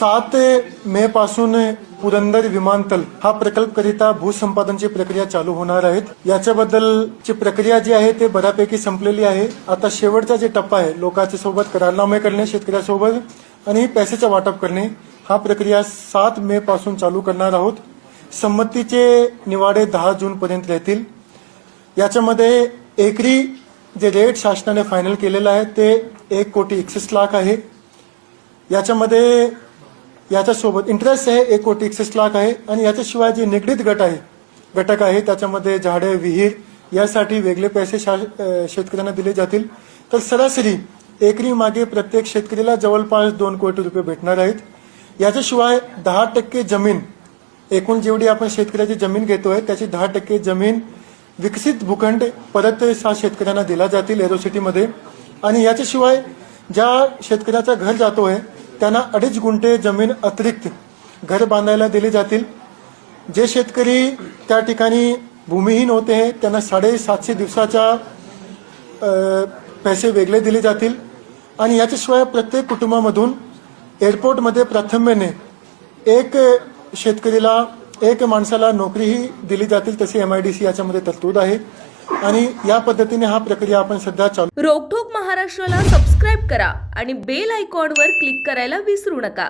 7 मे पासून पुरंदर विमानतळ हा प्रकल्प करिता भूसंपादनची प्रक्रिया चालू होणार आहेत. याच्याबद्दलची प्रक्रिया जी आहे ते बऱ्यापैकी संपलेली आहे. आता शेवटचा जे टप्पा आहे लोकांच्या सोबत करारनामे करणे, शेतकऱ्यासोबत आणि पैशाचं वाटप करणे, हा प्रक्रिया 7 मे पासून चालू करणार आहोत. संमतीचे निवाडे 10 जून पर्यंत राहतील. याच्यामध्ये एकरी जे रेट शासनाने फायनल केलेला आहे ते 1,61,00,000 आहे. याच्यासोबत इंटरेस्ट आहे 1,61,00,000 आहे आणि याच्याशिवाय जे निगडीत घटक आहे त्याच्यामध्ये झाडे, विहीर यासाठी वेगळे पैसे शेतकऱ्यांना दिले जातील. तर सरासरी एकरी मागे प्रत्येक शेतकऱ्याला जवळपास 2 कोटी रुपये भेटणार आहेत. याच्याशिवाय 10% जमीन, एकूण जेवढी आपण शेतकऱ्याची जमीन घेतोय त्याची 10% जमीन विकसित भूखंड परत शेतकऱ्यांना दिला जातील एरोसिटीमध्ये. आणि याच्याशिवाय ज्या शेतकऱ्याचा घर जातोय त्यांना 2.5 गुंठे जमीन अतिरिक्त घर बांधायला दिली जातील. जे शेतकरी त्या ठिकाणी भूमिहीन होते त्यांना 750 दिवसाच्या पैसे वेगळे दिले जातील. आणि याच्याशिवाय प्रत्येक कुटुंबामधून एअरपोर्टमध्ये प्राथम्याने एक माणसाला नोकरीही दिली जातील, तशी MIDC याच्यामध्ये तरतूद आहे. आणि या पद्धतीने हा प्रक्रिया आपण सध्या चालू. रोकठोक महाराष्ट्राला सबस्क्राईब करा आणि बेल आयकॉनवर क्लिक करायला विसरू नका.